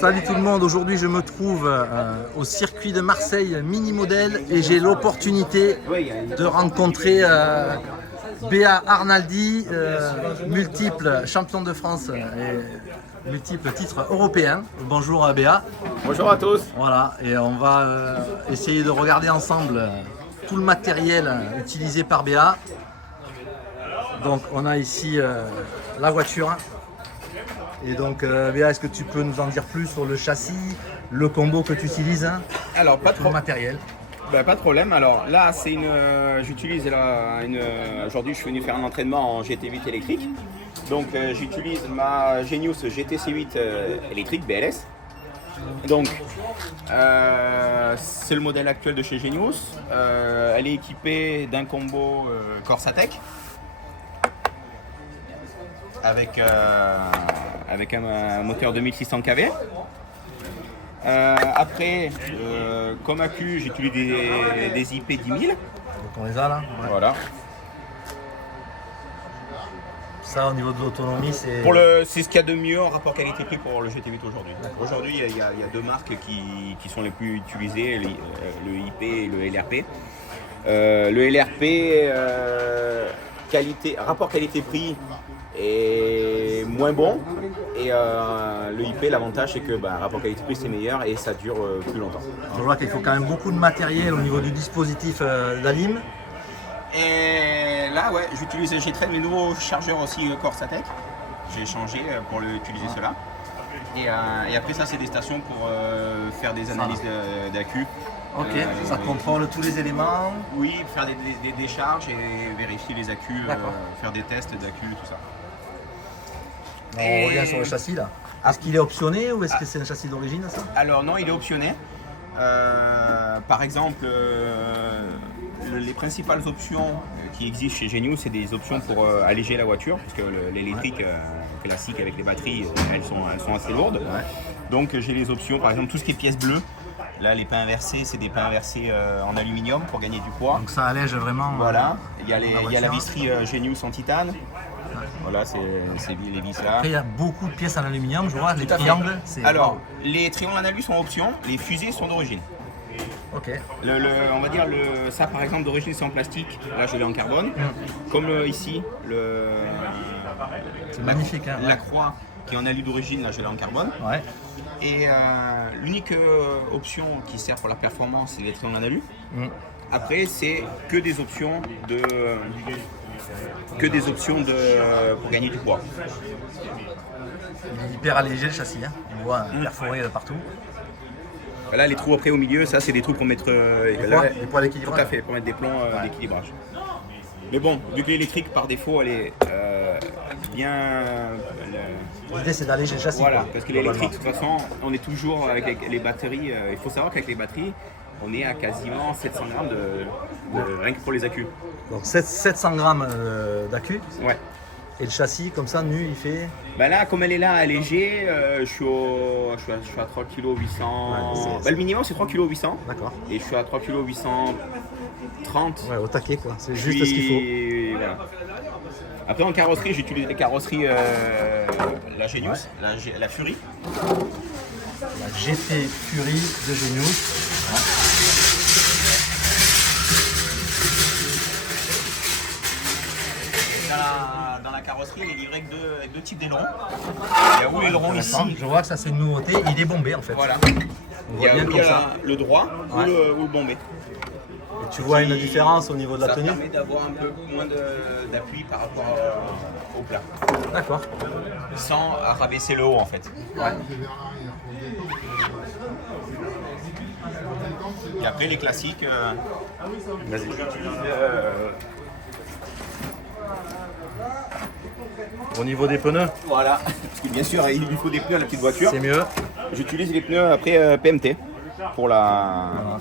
Salut tout le monde, aujourd'hui je me trouve au circuit de Marseille Mini Model et j'ai l'opportunité de rencontrer Béa Arnaldi, multiple champion de France et multiple titres européens. Bonjour Béa. Bonjour à tous. Voilà, et on va essayer de regarder ensemble tout le matériel utilisé par Béa. Donc on a ici la voiture. Et donc Béa, est-ce que tu peux nous en dire plus sur le châssis, le combo que tu utilises, Alors pas le matériel? Pas de problème. Alors là, c'est j'utilise aujourd'hui, je suis venu faire un entraînement en GT8 électrique. Donc j'utilise ma Genius GTC8 électrique BLS. Donc c'est le modèle actuel de chez Genius. Elle est équipée d'un combo Corsatec avec un moteur 2600 kV. Après, comme accu, j'utilise des IP 10000. Donc on les a là. Ouais. Voilà. Ça, au niveau de l'autonomie, c'est... C'est ce qu'il y a de mieux en rapport qualité-prix pour le GT8 aujourd'hui. Aujourd'hui, il y a deux marques qui sont les plus utilisées, le IP et le LRP. Le LRP, rapport qualité-prix est moins bon, et le IP, l'avantage c'est que rapport qualité-prix c'est meilleur et ça dure plus longtemps. Je vois qu'il faut quand même beaucoup de matériel au niveau du dispositif d'alim. Et là, ouais, j'ai traîné mes nouveaux chargeurs aussi Corsatec. J'ai changé pour utiliser cela. Et après ça, c'est des stations pour faire des analyses d'accu. Ok, ça contrôle tous les éléments. Oui, faire des décharges et vérifier les accus, faire des tests d'accu, tout ça. On revient sur le châssis là. Est-ce qu'il est optionné ou est-ce que c'est un châssis d'origine ça? Alors non, il est optionné. Par exemple, les principales options qui existent chez Genius, c'est des options pour alléger la voiture, parce que l'électrique classique avec les batteries, elles sont assez lourdes. Ouais. Donc j'ai les options, par exemple tout ce qui est pièces bleues. Là, les pains inversés, c'est des pains inversés en aluminium pour gagner du poids. Donc ça allège vraiment. Voilà. Il y a la visserie Genius en titane. Voilà, c'est les vis là. Après, il y a beaucoup de pièces en aluminium, je vois, les triangles. Alors, les triangles en alu sont option, les fusées sont d'origine. Ok. On va dire, ça par exemple d'origine c'est en plastique, là je l'ai en carbone. Comme ici, c'est magnifique. Hein, la croix qui est en alu d'origine, là je l'ai en carbone. Ouais. Et l'unique option qui sert pour la performance, c'est les triangles en alu. Après, c'est que des options pour gagner du poids. Il est hyper allégé le châssis, hein. On voit perforé partout. Là, les trous après au milieu, ça c'est des trous pour mettre des poids d'équilibrage. Tout à fait, pour mettre des plombs d'équilibrage. Mais bon, vu que l'électrique par défaut elle est bien. L'idée c'est d'alléger le châssis. Voilà, parce que l'électrique de toute façon, on est toujours avec les batteries. Il faut savoir qu'avec les batteries, on est à quasiment 700 grammes rien que pour les accus. Donc 700 grammes d'accu. Ouais. Et le châssis, comme ça, nu, il fait... Là, comme elle est là, allégée, je suis à 3 kg 800. Le minimum, c'est 3 kg 800. D'accord. Et je suis à 3 kg 830. Ouais, au taquet, quoi. C'est juste ce qu'il faut. Voilà. Après, en carrosserie, j'utilise les carrosseries la Genius, la Fury. La GT Fury de Genius. Ouais. Dans la carrosserie, il est livré avec deux types d'ailerons. Il y a où l'aileron ici. Je vois que ça c'est une nouveauté, il est bombé en fait. Voilà. On voit bien comme ça. Le droit ou le bombé. Et tu vois une différence au niveau de la tenue? Ça permet d'avoir un peu moins d'appui par rapport au plat. D'accord. Sans rabaisser le haut en fait. Ouais. Et après les classiques, Au niveau des pneus? Voilà, parce que bien sûr il lui faut des pneus à la petite voiture. C'est mieux. J'utilise les pneus après PMT pour la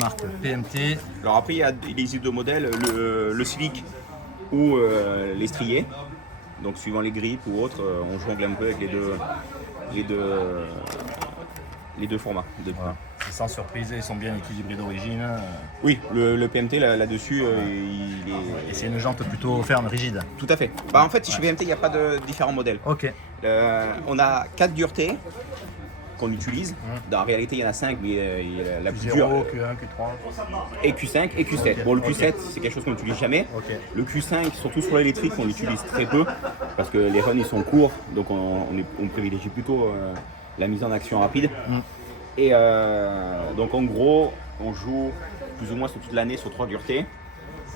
marque PMT. Alors après il y a les deux modèles, le slick ou les striés. Donc suivant les grippes ou autres, on jongle un peu avec les deux formats. Voilà. Sans surprise, ils sont bien équilibrés d'origine. Oui, le PMT là-dessus, Et c'est une jante plutôt ferme, rigide. Tout à fait. En fait, chez PMT, il n'y a pas de différents modèles. Ok. On a 4 duretés qu'on utilise. En réalité, il y en a 5, mais la plus Q0, dure. Q1, Q3. Et Q5 et Q7. Bon, le Q7, c'est quelque chose qu'on n'utilise jamais. Ok. Le Q5, surtout sur l'électrique, on l'utilise très peu parce que les runs ils sont courts, donc on privilégie plutôt la mise en action rapide. Et donc en gros, on joue plus ou moins sur toute l'année sur 3 duretés.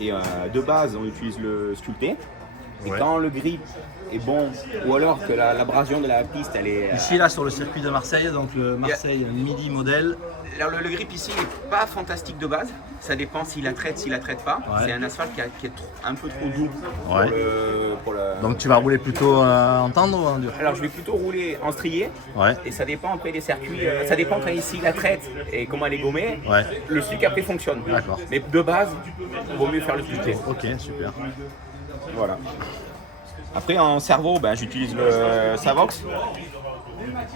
Et de base, on utilise le sculpté. Et quand le grip est bon, ou alors que l'abrasion de la piste, elle est... Ici, là, sur le circuit de Marseille, donc le Marseille Midi modèle. Alors, le grip ici n'est pas fantastique de base. Ça dépend s'il la traite pas. Ouais. C'est un asphalte qui est un peu trop doux pour le... Donc tu vas rouler plutôt en tendre ou en dur? Alors, je vais plutôt rouler en strié. Ouais. Et ça dépend après des circuits. Ça dépend quand ici la traite et comment elle est gommée. Ouais. Le stick après fonctionne. D'accord. Mais de base, il vaut mieux faire le sculpté. Ok, super. Voilà. Après en servo, ben, j'utilise le Savox.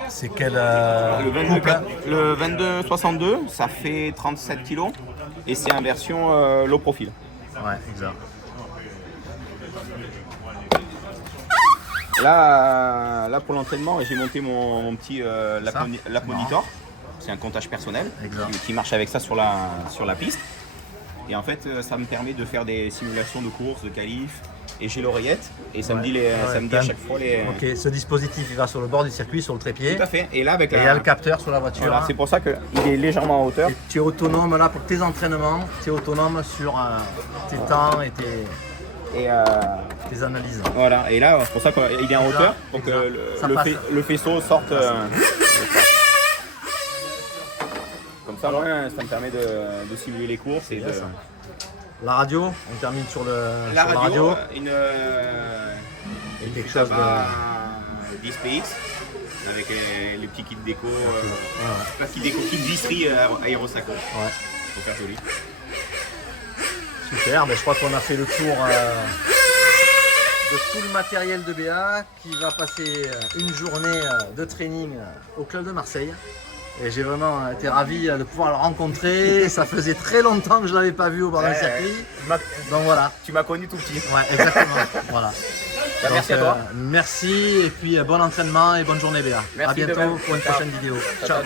C'est quel Le 2262, ça fait 37 kg et c'est en version low profil. Ouais, exact. Là pour l'entraînement, j'ai monté mon petit lap monitor. C'est un comptage personnel qui marche avec ça sur la piste. Et en fait, ça me permet de faire des simulations de course, de qualif. Et j'ai l'oreillette et ça me dit à chaque fois les... Ok, ce dispositif il va sur le bord du circuit, sur le trépied. Tout à fait. Et là avec Et il y a le capteur sur la voiture. Voilà, c'est pour ça qu'il est légèrement en hauteur. Et tu es autonome là pour tes entraînements, tu es autonome sur tes temps et tes analyses. Voilà, et là c'est pour ça qu'il est en hauteur pour que le faisceau sorte. Comme ça, ça me permet de simuler les courses. Et La radio, on termine sur la radio. quelque chose de 10PX avec les petits kits déco, pas kit déco, kit visserie aérosaco. Ouais. Pour faire joli. Super, je crois qu'on a fait le tour de tout le matériel de BA qui va passer une journée de training au club de Marseille. Et j'ai vraiment été ravi de pouvoir le rencontrer. Ça faisait très longtemps que je ne l'avais pas vu au bord d'un circuit. Donc voilà. Tu m'as connu tout petit. Ouais, exactement. Voilà. Donc, merci à toi. Merci et puis bon entraînement et bonne journée BA. Merci à bientôt pour une prochaine vidéo. Ciao.